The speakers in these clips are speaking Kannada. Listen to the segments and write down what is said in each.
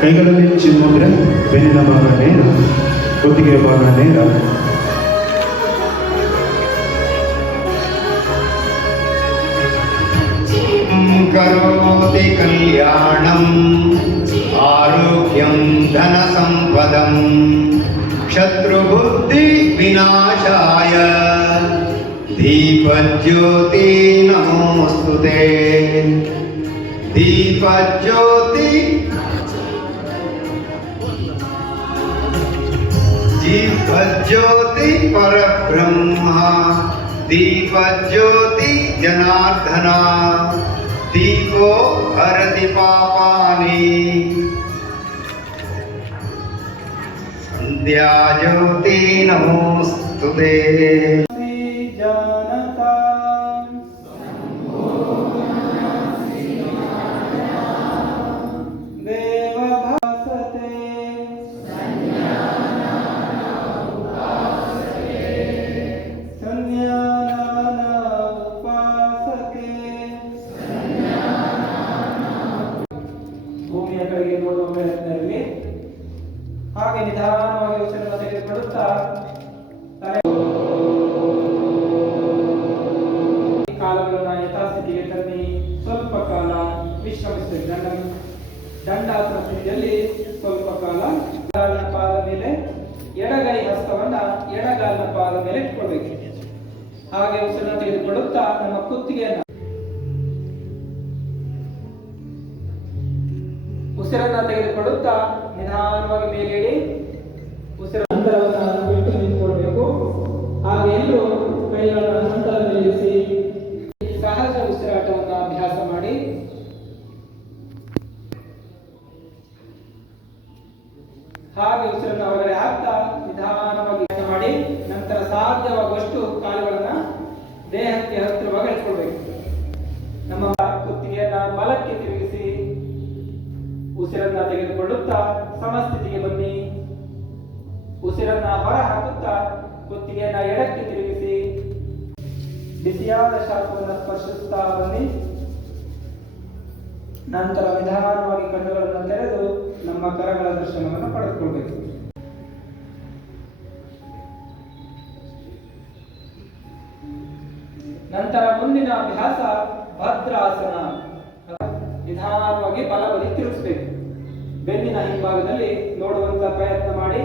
ಕೈಗಳಲ್ಲಿ ಚಿನ್ಮುದ್ರೆ, ಬೆನ್ನಿನ ಭಾಗ ನೇರ, ಕುತ್ತಿಗೆ ಭಾಗ ನೇರ. ಕರೋತಿ ಕಲ್ಯಾಣಂ ಆರೋಗ್ಯಂ ಧನ ಸಂಪದಂ ಶತ್ರುಬುದ್ಧಿ ವಿನಾಶಾಯ ದೀಪಜ್ಯೋತಿ ನಮೋಸ್ತುತೆ. ದೀಪಜ್ಯೋತಿ ದೀಪಜ್ಯೋತಿ ಪರಬ್ರಹ್ಮ ದೀಪಜ್ಯೋತಿ ಜನಾರ್ದನ दीपो हरति पापानि संध्या ज्योति नमोस्तुते. ಭೂಮಿಯ ಕಡೆಗೆ ನೋಡುವ ಪ್ರಯತ್ನದಲ್ಲಿ ಹಾಗೆ ನಿಧಾನವಾಗಿ ಉಸಿರನ್ನು ತೆಗೆದುಕೊಳ್ಳುತ್ತಾ ಕಾಲಗಳನ್ನು ಯಥಾಸ್ಥಿತಿಗೆ ತನ್ನಿ. ಸ್ವಲ್ಪ ಕಾಲ ವಿಶ್ರಮಿಸಬೇಕು. ದಂಡಾಸನ ಸ್ಥಿತಿಯಲ್ಲಿ ಸ್ವಲ್ಪ ಕಾಲ ಕಾಲಿನ ಪಾದ ಮೇಲೆ ಎಡಗೈ ಹಸ್ತವನ್ನ ಎಡಗಾಲಿನ ಪಾದ ಮೇಲೆ ಇಟ್ಕೊಳ್ಬೇಕು. ಹಾಗೆ ಉಸಿರನ್ನು ತೆಗೆದುಕೊಳ್ಳುತ್ತಾ ನಮ್ಮ ಕುತ್ತಿಗೆಯನ್ನು ಉಸಿರನ್ನ ತೆಗೆದುಕೊಳ್ಳುತ್ತಾ ನಿಧಾನವಾಗಿ ಮೇಲೇಳಿ ಉಸಿರ ಅಂತರವನ್ನು ಬಿಟ್ಟು ನಿಂತುಕೊಳ್ಬೇಕು. ಹಾಗೆ ಎಲ್ಲರೂ ಕೈಗಳನ್ನು ನಂತರ ನಿಲ್ಲಿಸಿ ಸಹಜ ಉಸಿರಾಟವನ್ನು ಅಭ್ಯಾಸ ಮಾಡಿ. ಹಾಗೆ ಉಸಿರನ್ನು ಹೊರಗಡೆ ಹಾಕ್ತಾ ನಿಧಾನವಾಗಿ ಮಾಡಿ. ನಂತರ ಸಾಧ್ಯವಾಗುವಷ್ಟು ಕಾಲುಗಳನ್ನ ದೇಹಕ್ಕೆ ಹತ್ತಿರವಾಗಿ ಇಟ್ಕೊಳ್ಬೇಕು. ನಮ್ಮ ಕುತ್ತಿಗೆಯನ್ನ ಬಲಕ್ಕೆ ತಿರುಗಿಸಿ ಉಸಿರನ್ನ ತೆಗೆದುಕೊಳ್ಳುತ್ತಾ ಸಮಸ್ಥಿತಿಗೆ ಬನ್ನಿ. ಉಸಿರನ್ನ ಹೊರ ಹಾಕುತ್ತಾ ಕುತ್ತಿಗೆಯನ್ನ ಎಡಕ್ಕೆ ತಿರುಗಿಸಿ ಬಿಸಿಯಾದ ಶಾಖವನ್ನು ಸ್ಪರ್ಶಿಸುತ್ತಾ ಬನ್ನಿ. ನಂತರ ನಿಧಾನವಾಗಿ ಕಣ್ಣುಗಳನ್ನು ತೆರೆದು ನಮ್ಮ ಕರಗಳ ದರ್ಶನವನ್ನು ಪಡೆದುಕೊಳ್ಬೇಕು. ನಂತರ ಮುಂದಿನ ಅಭ್ಯಾಸ ಭದ್ರಾಸನ. ನಿಧಾನವಾಗಿ ಬಲಬದಿ ತಿರುಗಿಸಬೇಕು. ಬೆನ್ನಿನ ಹಿಂಭಾಗದಲ್ಲಿ ನೋಡುವಂತ ಪ್ರಯತ್ನ ಮಾಡಿ.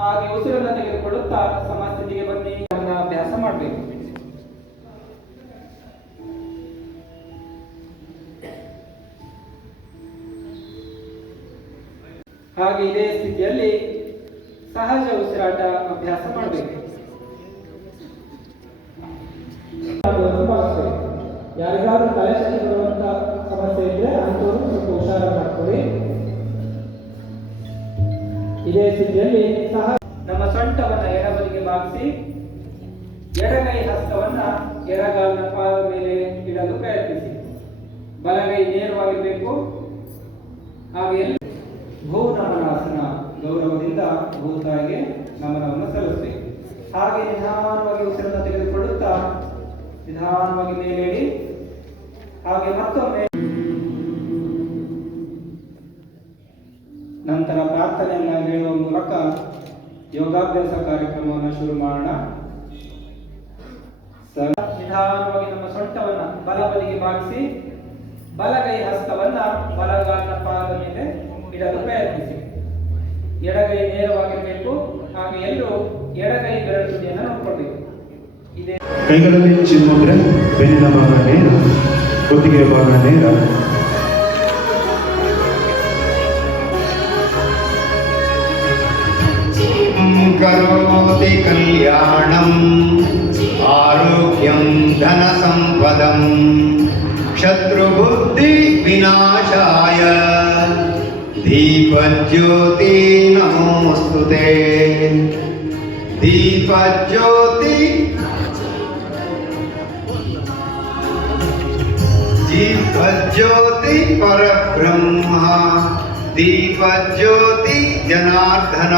ಹಾಗೆ ಉಸಿರನ್ನು ತೆಗೆದುಕೊಳ್ಳುತ್ತಾ ಸಮಸ್ಥಿತಿಗೆ ಬನ್ನಿ. ಅಭ್ಯಾಸ ಮಾಡಬೇಕು. ಹಾಗೆ ಇದೇ ಸ್ಥಿತಿಯಲ್ಲಿ ಸಹಜ ಉಸಿರಾಟ ಅಭ್ಯಾಸ ಮಾಡಬೇಕು. ಯಾರಿಗಾದ್ರೂ ತಲೆ ಶಕ್ತಿ ಬರುವಂತ ಸಮಸ್ಯೆ ಇದ್ರೆ ಅಂತವರು ಸ್ವಲ್ಪ ಹುಷಾರ ಮಾಡ್ಕೊಳ್ಳಿ. ಇದೇ ಸ್ಥಿತಿಯಲ್ಲಿ ಸಹ ನಮ್ಮ ಸೊಂಟವನ್ನ ಎಡಬದಿಗೆ ಬಾಗಿಸಿ ಎಡಗೈ ಹಸ್ತವನ್ನ ಎಡಗಾಲಿನ ಪಾದ ಮೇಲೆ ಇಡಲು ಪ್ರಯತ್ನಿಸಿ. ಬಲಗೈ ನೇರವಾಗಿರಬೇಕು. ಹಾಗೆ ಭೂನಮನಾಸನ, ಗೌರವದಿಂದ ಭೂತಾಯಿಗೆ ನಮನವನ್ನು ಸಲ್ಲಿಸಬೇಕು. ಹಾಗೆ ನಿಧಾನವಾಗಿ ಉಸಿರನ್ನು ತೆಗೆದುಕೊಳ್ಳುತ್ತಾ ನಿಧಾನವಾಗಿ ಮೇಲೇಳಿ. ಹಾಗೆ ಮತ್ತೊಮ್ಮೆ ನಂತರ ಪ್ರಾರ್ಥನೆಯನ್ನ ಹೇಳುವ ಮೂಲಕ ಯೋಗಾಭ್ಯಾಸ ಕಾರ್ಯಕ್ರಮವನ್ನು ಶುರು ಮಾಡೋಣ. ನಿಧಾನವಾಗಿ ನಮ್ಮ ಸೊಂಟವನ್ನ ಬಲಬದಿಗೆ ಬಾಗಿಸಿ ಬಲಗೈ ಹಸ್ತವನ್ನ ಬಲಗಾಲಿನ ಪಾದದ ಮೇಲೆ ಇಡಲು ಪ್ರಯತ್ನಿಸಿ. ಎಡಗೈ ನೇರವಾಗಿರಬೇಕು. ಹಾಗೆ ಎಲ್ಲರೂ ಎಡಗೈ ಬೆರಳು ತುದಿಯನ್ನು ನೋಡ್ಕೊಳ್ಬೇಕು. ಇದೇ ಕೈಗಳಲ್ಲಿ ಚಿನ್ಮುದ್ರೆ, ಬೆನ್ನಿನ ಭಾಗ ನೇರ, ಕುತ್ತಿಗೆ ಭಾಗ ನೇರ. ಕರೋತಿ ಕಲ್ಯಾಣಂ ಆರೋಗ್ಯಂ ಧನ ಸಂಪದಂ ಶತ್ರುಬುದ್ಧಿ ವಿನಾಶಾಯ ದೀಪಜ್ಯೋತಿ ನಮೋಸ್ತುತೆ. ದೀಪಜ್ಯೋತಿ दीपज्योति परब्रह्म दीपज्योति जनार्दन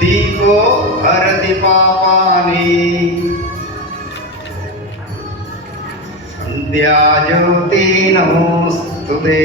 दीपो हरति पापानि संध्या ज्योति नमोस्तुते।